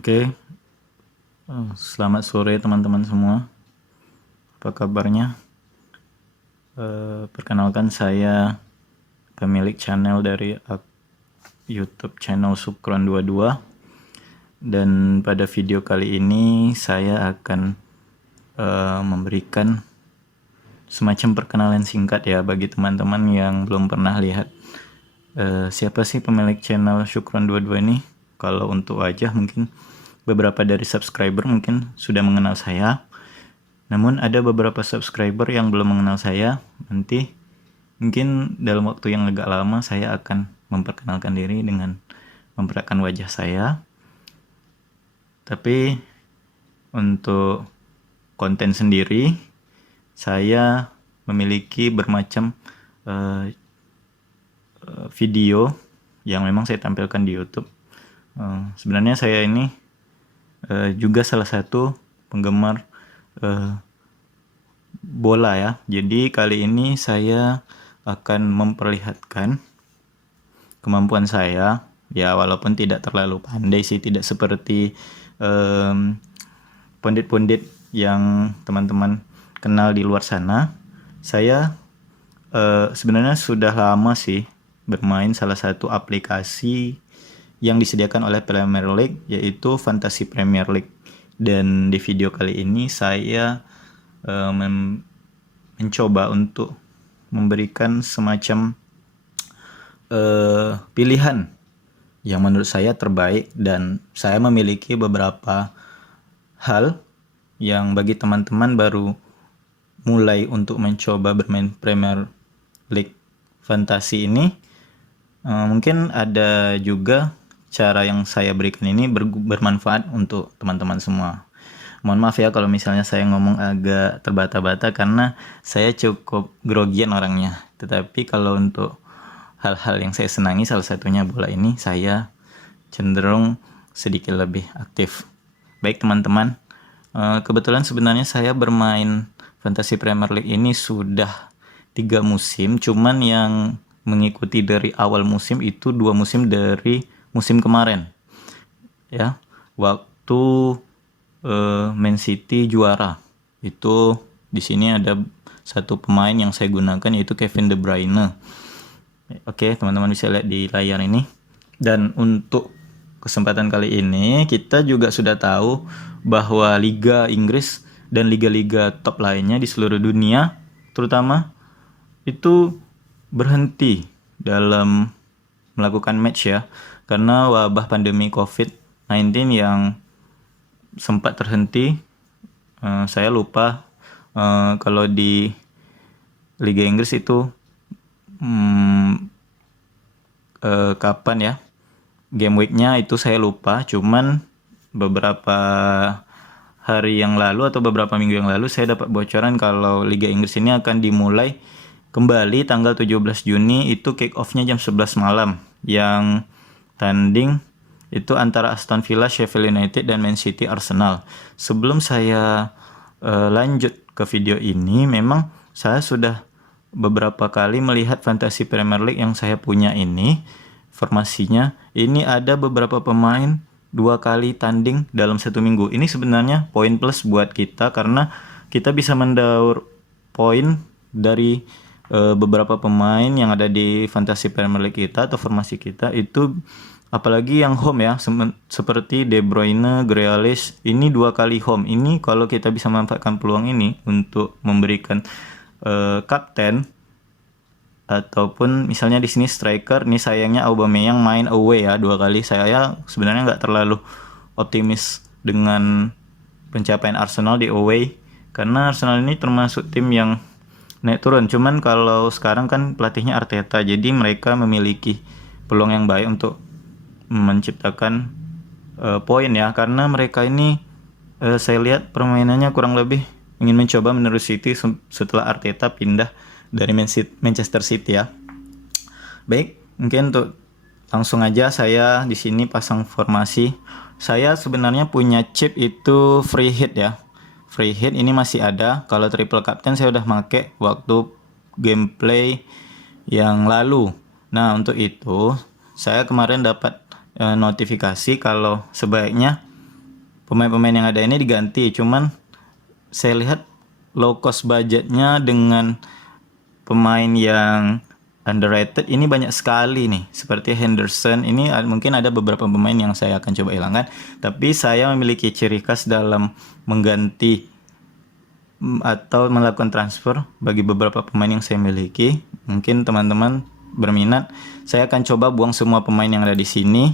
Oke, selamat sore teman-teman semua. Apa kabarnya? Perkenalkan saya pemilik channel dari YouTube channel Sukron22. Dan pada video kali ini saya akan memberikan semacam perkenalan singkat ya bagi teman-teman yang belum pernah lihat siapa sih pemilik channel Sukron22 ini. Kalau untuk wajah mungkin beberapa dari subscriber mungkin sudah mengenal saya, namun ada beberapa subscriber yang belum mengenal saya. Nanti mungkin dalam waktu yang agak lama saya akan memperkenalkan diri dengan memperkenalkan wajah saya. Tapi untuk konten sendiri saya memiliki bermacam video yang memang saya tampilkan di YouTube. Sebenarnya saya ini juga salah satu penggemar bola ya. Jadi kali ini saya akan memperlihatkan kemampuan saya ya, walaupun tidak terlalu pandai sih, tidak seperti pundit-pundit yang teman-teman kenal di luar sana. Saya sebenarnya sudah lama sih bermain salah satu aplikasi yang disediakan oleh Premier League, yaitu Fantasy Premier League. Dan di video kali ini saya mencoba untuk memberikan semacam pilihan yang menurut saya terbaik, dan saya memiliki beberapa hal yang bagi teman-teman baru mulai untuk mencoba bermain Premier League Fantasy ini, mungkin ada juga cara yang saya berikan ini bermanfaat untuk teman-teman semua. Mohon maaf ya kalau misalnya saya ngomong agak terbata-bata karena saya cukup grogian orangnya. Tetapi kalau untuk hal-hal yang saya senangi, salah satunya bola ini, saya cenderung sedikit lebih aktif. Baik teman-teman, kebetulan sebenarnya saya bermain Fantasy Premier League ini sudah 3 musim, cuman yang mengikuti dari awal musim itu 2 musim dari musim kemarin ya, waktu Man City juara. Itu di sini ada satu pemain yang saya gunakan, yaitu Kevin De Bruyne. Oke, teman-teman bisa lihat di layar ini. Dan untuk kesempatan kali ini kita juga sudah tahu bahwa Liga Inggris dan liga-liga top lainnya di seluruh dunia terutama itu berhenti dalam melakukan match ya, karena wabah pandemi COVID-19 yang sempat terhenti. Saya lupa kalau di Liga Inggris itu kapan ya game weeknya, itu saya lupa. Cuman beberapa hari yang lalu atau beberapa minggu yang lalu saya dapat bocoran kalau Liga Inggris ini akan dimulai kembali tanggal 17 Juni. Itu kick off-nya jam 11 malam. Yang tanding itu antara Aston Villa, Sheffield United, dan Man City, Arsenal. Sebelum saya lanjut ke video ini, memang saya sudah beberapa kali melihat Fantasy Premier League yang saya punya ini. Formasinya ini ada beberapa pemain 2 kali tanding dalam 1 minggu. Ini sebenarnya poin plus buat kita karena kita bisa mendaur poin dari beberapa pemain yang ada di Fantasy Premier League kita atau formasi kita itu, apalagi yang home ya, seperti De Bruyne, Grealish, ini 2 kali home. Ini kalau kita bisa memanfaatkan peluang ini untuk memberikan kapten ataupun misalnya di sini striker. Ini sayangnya Aubameyang main away ya 2 kali. Saya sebenarnya nggak terlalu optimis dengan pencapaian Arsenal di away karena Arsenal ini termasuk tim yang naik turun. Cuman kalau sekarang kan pelatihnya Arteta, jadi mereka memiliki peluang yang baik untuk menciptakan poin ya, karena mereka ini saya lihat permainannya kurang lebih ingin mencoba meniru City setelah Arteta pindah dari Manchester City ya. Baik, mungkin untuk langsung aja saya di sini pasang formasi. Saya sebenarnya punya chip itu free hit ya. Free hit ini masih ada. Kalau triple captain saya udah make waktu gameplay yang lalu. Nah, untuk itu saya kemarin dapat notifikasi kalau sebaiknya pemain-pemain yang ada ini diganti. Cuman saya lihat low cost budgetnya dengan pemain yang underrated ini banyak sekali nih. Seperti Henderson ini mungkin ada beberapa pemain yang saya akan coba hilangkan. Tapi saya memiliki ciri khas dalam mengganti atau melakukan transfer bagi beberapa pemain yang saya miliki. Mungkin teman-teman berminat, saya akan coba buang semua pemain yang ada di sini.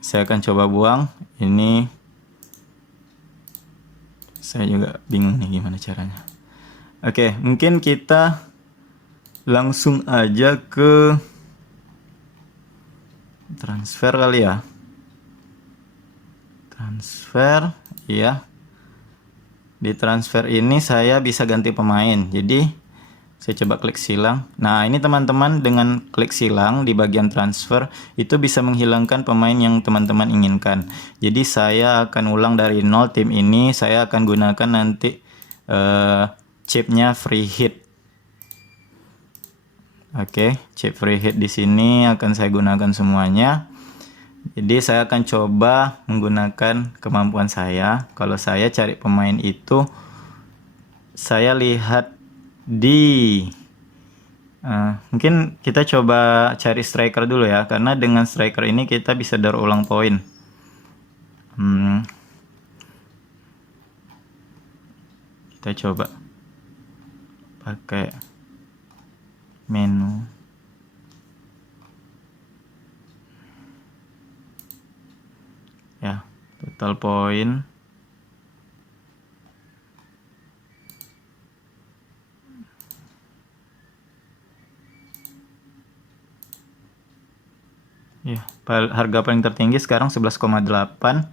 Saya akan coba buang ini. Saya juga bingung nih gimana caranya. Oke, mungkin kita langsung aja ke transfer kali ya. Transfer, iya. Di transfer ini saya bisa ganti pemain. Jadi saya coba klik silang. Nah, ini teman-teman dengan klik silang di bagian transfer itu bisa menghilangkan pemain yang teman-teman inginkan. Jadi saya akan ulang dari nol tim ini. Saya akan gunakan nanti chipnya free hit. Oke, chip free hit di sini akan saya gunakan semuanya. Jadi saya akan coba menggunakan kemampuan saya. Kalau saya cari pemain itu, saya lihat di mungkin kita coba cari striker dulu ya, karena dengan striker ini kita bisa daur ulang poin. Kita coba pakai menu. Ya, total poin. Ya, harga paling tertinggi sekarang 11,8.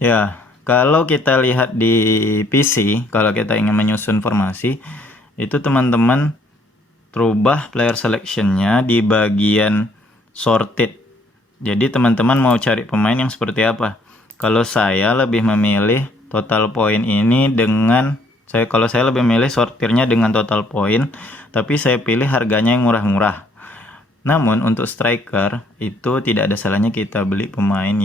Ya, kalau kita lihat di PC, kalau kita ingin menyusun formasi, itu teman-teman rubah player selectionnya di bagian sorted. Jadi teman-teman mau cari pemain yang seperti apa? Kalau saya lebih memilih total poin ini dengan kalau saya lebih memilih sortirnya dengan total poin, tapi saya pilih harganya yang murah-murah. Namun untuk striker itu tidak ada salahnya kita beli pemain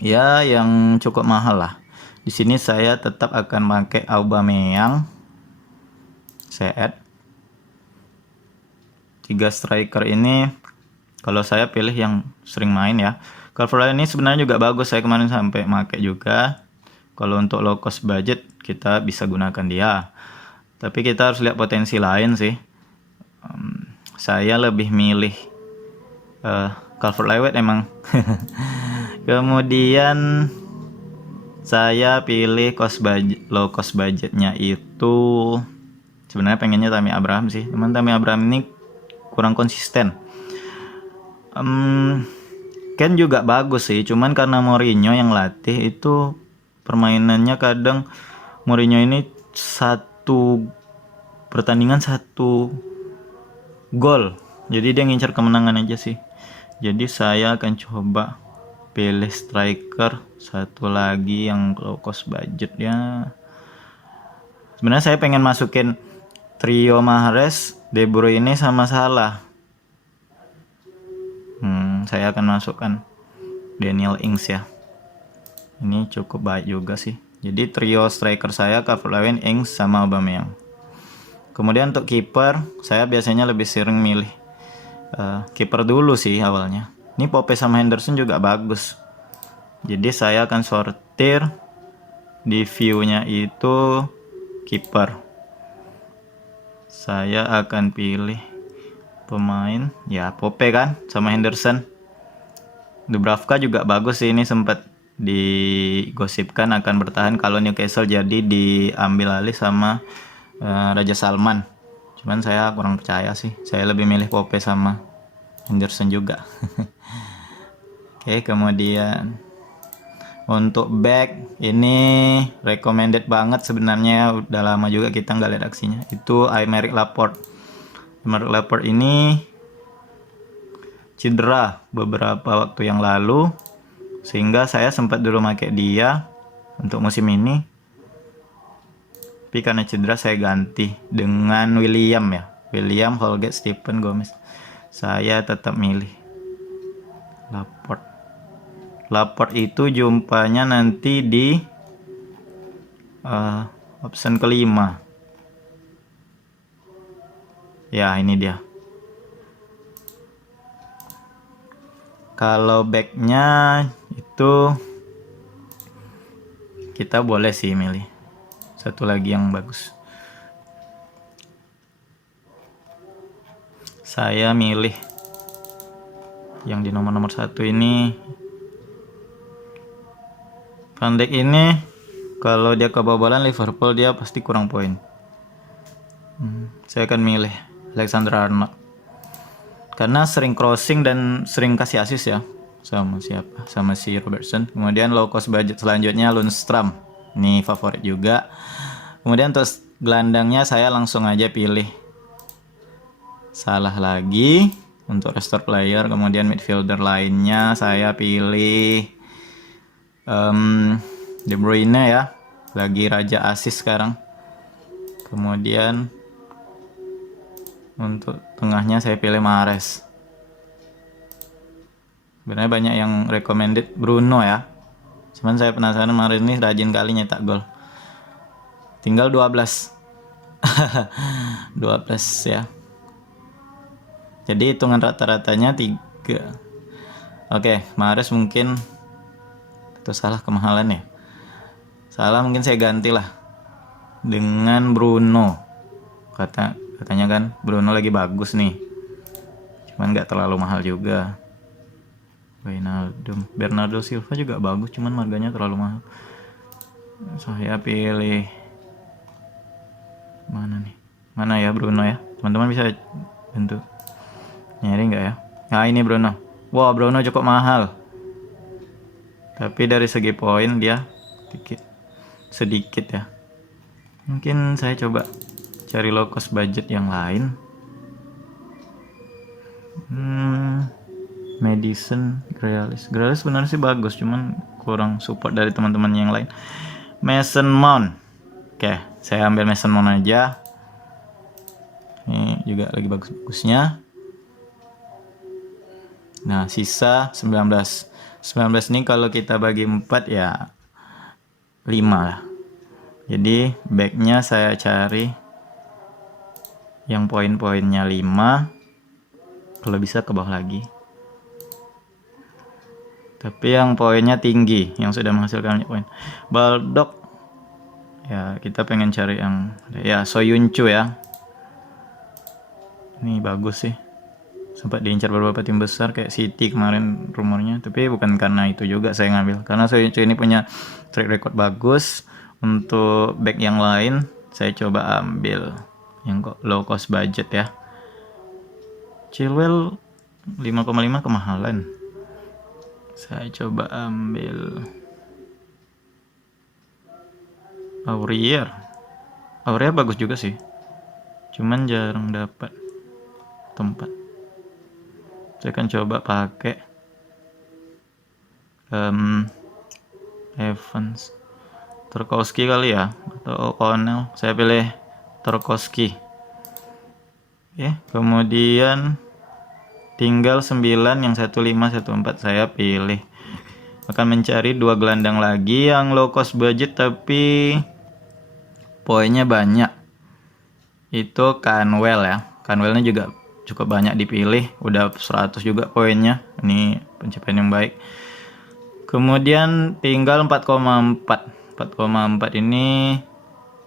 yang cukup mahal lah. Di sini saya tetap akan pakai Aubameyang. Saya add 3 striker ini. Kalau saya pilih yang sering main ya. Calvert-Lewin ini sebenarnya juga bagus. Saya kemarin sampai pakai juga. Kalau untuk low cost budget kita bisa gunakan dia. Tapi kita harus lihat potensi lain sih. Saya lebih milih Calvert-Lewin emang. Kemudian saya pilih low cost budgetnya itu sebenarnya pengennya Tammy Abraham sih. Cuman Tammy Abraham ini kurang konsisten. Ken juga bagus sih, cuman karena Mourinho yang latih itu permainannya kadang Mourinho ini satu pertandingan 1 gol. Jadi dia ngincar kemenangan aja sih. Jadi saya akan coba pilih striker satu lagi yang low cost budget ya. Sebenarnya saya pengen masukin trio Mahrez, De Bruyne sama Salah. Saya akan masukkan Daniel Ings ya. Ini cukup baik juga sih. Jadi trio striker saya Calvert-Lewin, Ings sama Aubameyang. Kemudian untuk kiper saya biasanya lebih sering milih kiper dulu sih awalnya. Ini Pope sama Henderson juga bagus. Jadi saya akan sortir di view-nya itu kiper. Saya akan pilih pemain ya Pope kan sama Henderson. Dubravka juga bagus sih, ini sempat digosipkan akan bertahan kalau Newcastle jadi diambil alih sama Raja Salman. Cuman saya kurang percaya sih. Saya lebih milih Pope sama Henderson juga. Oke, kemudian untuk back ini recommended banget sebenarnya, udah lama juga kita nggak lihat aksinya. Itu Aymeric Laporte. Aymeric Laporte ini cedera beberapa waktu yang lalu, sehingga saya sempat dulu pakai dia untuk musim ini. Tapi karena cedera saya ganti dengan William ya. William, Holgate, Stephen, Gomez. saya tetap milih Laporte. Laporte itu jumpanya nanti di option kelima. Ya, ini dia. Kalau backnya itu kita boleh sih milih satu lagi yang bagus. Saya milih yang di nomor 1 ini. Van Dijk ini kalau dia kebobolan Liverpool dia pasti kurang poin. Saya akan milih Alexander-Arnold karena sering crossing dan sering kasih assist ya, sama si Robertson. Kemudian low cost budget selanjutnya Lundstram, ini favorit juga. Kemudian untuk gelandangnya saya langsung aja pilih Salah lagi untuk restore player. Kemudian midfielder lainnya saya pilih De Bruyne ya, lagi raja assist sekarang. Kemudian untuk tengahnya saya pilih Mahrez. Sebenarnya banyak yang recommended Bruno ya, cuman saya penasaran Mahrez ini rajin kali nyetak gol. Tinggal 12 12 ya, jadi hitungan rata-ratanya 3. Oke, Mahrez mungkin itu Salah kemahalan ya. Salah mungkin saya gantilah dengan Bruno. Katanya kan Bruno lagi bagus nih, cuman nggak terlalu mahal juga. Bernardo Silva juga bagus, cuman harganya terlalu mahal. Saya pilih mana ya Bruno ya, teman-teman bisa bantu nyari nggak ya? Nah ini Bruno. Wow, Bruno cukup mahal, tapi dari segi poin dia sedikit ya. Mungkin saya coba cari low cost budget yang lain. Madison, Grealish sebenarnya sih bagus, cuman kurang support dari teman-teman yang lain. Mason Mount. Oke, saya ambil Mason Mount aja. Ini juga lagi bagus-bagusnya. Nah, sisa 19 ini kalau kita bagi 4 ya 5 lah. Jadi backnya saya cari yang poin-poinnya 5, kalau bisa ke bawah lagi, tapi yang poinnya tinggi, yang sudah menghasilkan banyak poin. Baldock ya, kita pengen cari yang ya Soyuncu ya, ini bagus sih, sempat diincar beberapa tim besar kayak City kemarin rumornya, tapi bukan karena itu juga saya ngambil, karena Soyuncu ini punya track record bagus. Untuk back yang lain saya coba ambil yang low cost budget ya. Chilwell 5,5 kemahalan. Saya coba ambil Aurier bagus juga sih, cuman jarang dapat tempat. Saya akan coba pakai Evans, Tarkowski kali ya, atau O'Connell. Saya pilih Tarkowski. Oke, kemudian tinggal 9, yang 15, 14 saya pilih. Akan mencari 2 gelandang lagi yang low cost budget tapi poinnya banyak. Itu Canwell ya. Canwellnya juga cukup banyak dipilih, udah 100 juga poinnya. Ini pencapaian yang baik. Kemudian tinggal 4,4 ini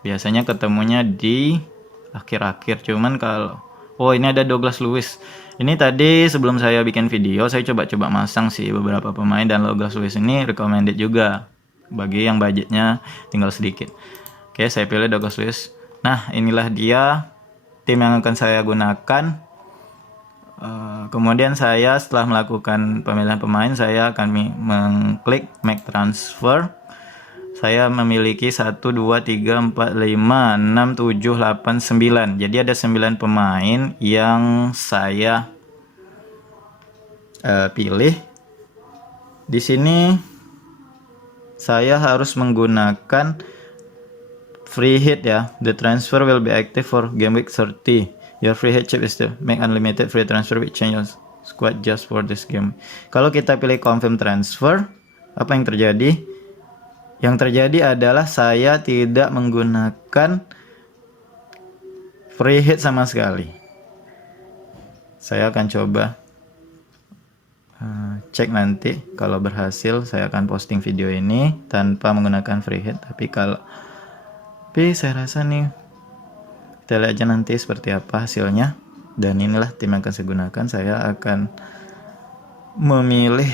biasanya ketemunya di akhir-akhir, cuman kalau ini ada Douglas Luiz. Ini tadi sebelum saya bikin video saya coba masang sih beberapa pemain, dan Douglas Luiz ini recommended juga bagi yang budgetnya tinggal sedikit. Oke, saya pilih Douglas Luiz. Nah, inilah dia tim yang akan saya gunakan. Kemudian saya setelah melakukan pemilihan pemain, saya akan mengklik make transfer. Saya memiliki 1, 2, 3, 4, 5, 6, 7, 8, 9. Jadi ada 9 pemain yang saya pilih. Di sini saya harus menggunakan free hit ya. The transfer will be active for game week 30. Your free hit chip is to make unlimited free transfer with change your squad just for this game. Kalau kita pilih confirm transfer, apa yang terjadi? Yang terjadi adalah saya tidak menggunakan free hit sama sekali. Saya akan coba cek nanti, kalau berhasil saya akan posting video ini tanpa menggunakan free hit. Tapi saya rasa nih, kita lihat aja nanti seperti apa hasilnya. Dan inilah tim yang akan saya gunakan. Saya akan memilih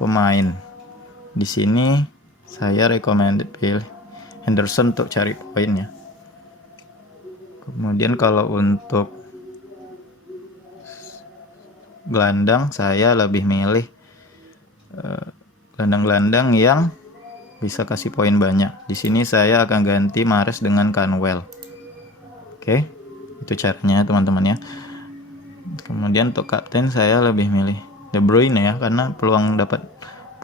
pemain. Di sini saya recommended pilih Henderson untuk cari poinnya. Kemudian kalau untuk gelandang, saya lebih milih gelandang-gelandang yang bisa kasih poin banyak. Di sini saya akan ganti Mahrez dengan Canwell. Oke, itu caranya teman-teman ya. Kemudian untuk kapten saya lebih milih De Bruyne ya, karena peluang dapat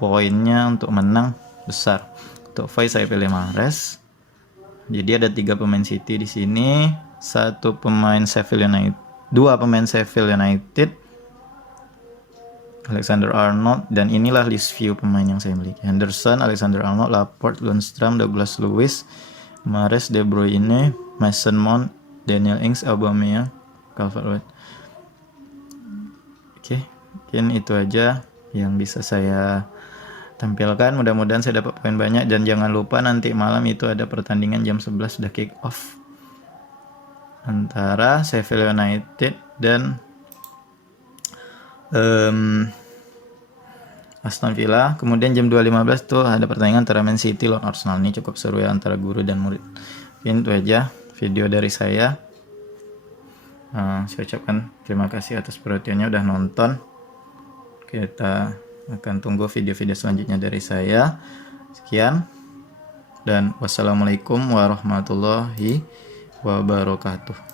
poinnya untuk menang besar. Untuk vice saya pilih Mahrez. Jadi ada 3 pemain City di sini, 2 pemain Sheffield United, Alexander-Arnold, dan inilah list view pemain yang saya miliki. Henderson, Alexander-Arnold, Laporte, Lundstram, Douglas Luiz, Mahrez, De Bruyne, Mason Mount, Daniel Ings, Aubameyang, Calvert-Lewin. Oke, mungkin itu aja yang bisa saya tampilkan. Mudah-mudahan saya dapat poin banyak, dan jangan lupa nanti malam itu ada pertandingan jam 11 sudah kick off antara Sheffield United dan Aston Villa. Kemudian jam 2.15 tuh ada pertandingan antara Man City lawan Arsenal. Ini cukup seru ya, antara guru dan murid. Mungkin itu aja video dari saya. Saya ucapkan terima kasih atas perhatiannya udah nonton. Kita akan tunggu video-video selanjutnya dari saya. Sekian, dan wassalamualaikum warahmatullahi wabarakatuh.